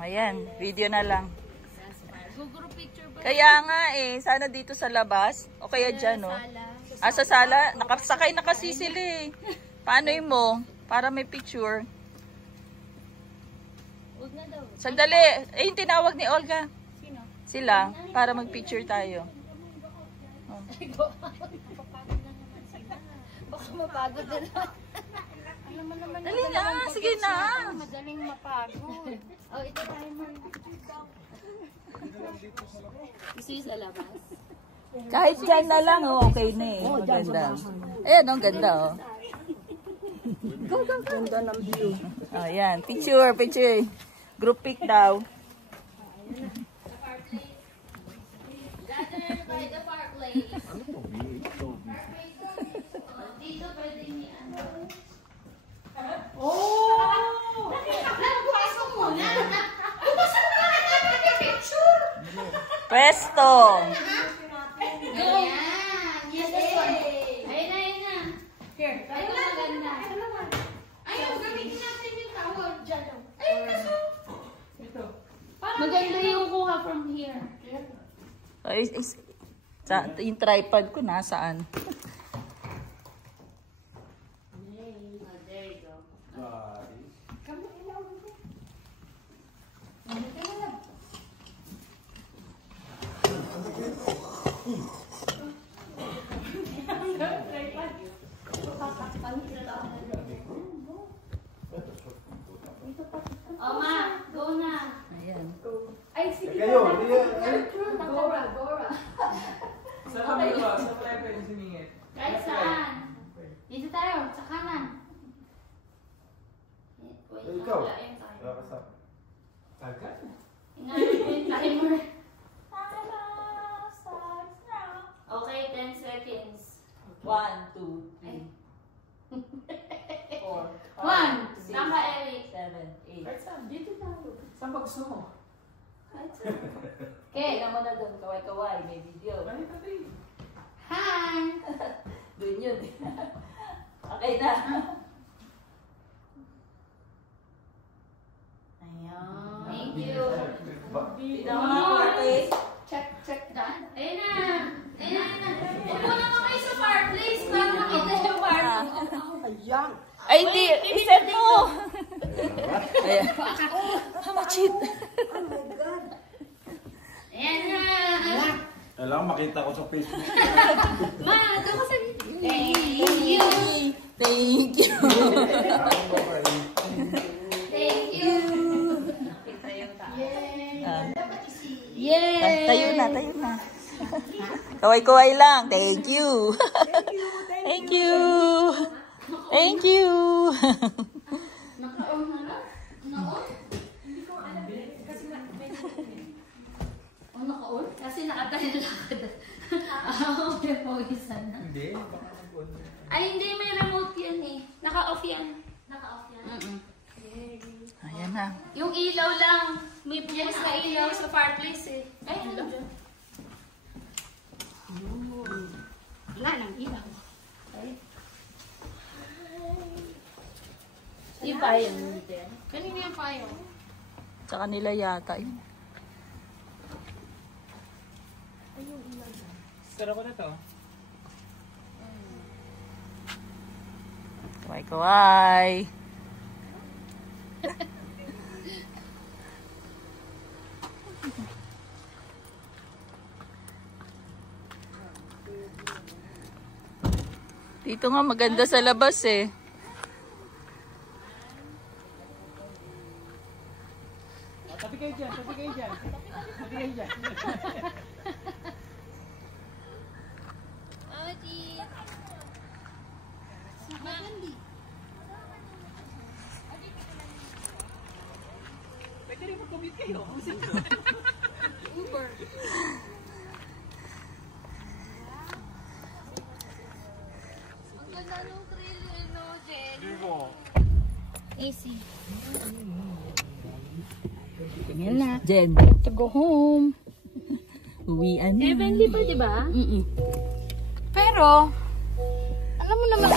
Ayan, video na lang. Kaya nga eh, sana dito sa labas. O kaya dyan, no? Sa sala. Nakasakay na kasi sila eh. Paano mo? Para may picture. Sandali. Eh, yung tinawag ni Olga. Sino? Sila. Para mag-picture tayo. Oh. Baka mapagod na lang. Alam mo naman. Dali na. Sige na. Madaling mapagod. Oh, ito tayo man. Gusto yung sa labas? Kahit dyan na lang, oh, okay na eh. Maganda. Ayan, ang ganda, oh. Ganda ng view. Oh, ayan. Picture, picture. Group pic daw. Gather by the fireplace. Dito pwede ni ano. Oh! Nagpasok mo na. Ay, basta nakakita picture. Pwesto. Go! Yes, this one. Ayun na, ayun na. Here. Ayun na, ganda. Ayun, gamitin natin yung towel. Diyan. Ayun, kaso. Ito. Maganda yung kuha from here. Yung tripod ko nasaan? There you go. Ma, go na. Ayan. Ay, sige. Kayo, Gora. Saan kami ba? Saan tayo pwede sumingit? Kahit saan. Dito tayo, sa kanan. Wait, Ikaw? wala yung timer. Wala ka sa... Agad? Ingatan mo yung timer. Okay, 10 seconds. 1, 2, 3, 4, 1. Saan ka, Eric? 7, 8. Kahit saan? Dito tayo. Saan ba gusto mo? Kahit saan. Okay, naman na doon. Kaway-kaway. May video. Balik natin. Hi! Doon yun. Okay na. Ayan. Thank you. Tignan mo nga, ate. Check done. Ayun na. Upo naman kayo sa fireplace para makita yung fireplace. Ay, hindi. Iset mo. Ayan. Hamachit. Ayan na. Kailangan makita ko sa Facebook. Ma, ito ko sa Thank you. Thank you. Thank you. Yay! Tayo na. Kaway-kaway lang. Thank you. Thank you. Thank you. Naka-on na lang? Naka-on? Hindi ko alam. Naka-on? Kasi nakatayo lakad. Okay, pawisan na. Hindi. Baka mag-on. Ay, hindi. May remote yan eh. Naka-off yan. Naka-off yan? Ayan na. Yung ilaw lang. May bukas na ilaw sa fireplace eh. Ay, ano dyan? Wala nang ilaw. Ay. Yung payong dito yan. Kanina yung payong? Sa kanila yata yun. Sarap ko na to. Kaway-kaway. Dito nga maganda sa labas eh. Tabi kayo dyan. Adi. Magandi. Pwede rin mag-commute kayo. Uber. Ang ganda nung trailer, no, Jen? AC. Tingnan na. Jen. To go home. Uwian na. Heavenly pa, di ba? Mm-mm. Pero, alam mo naman.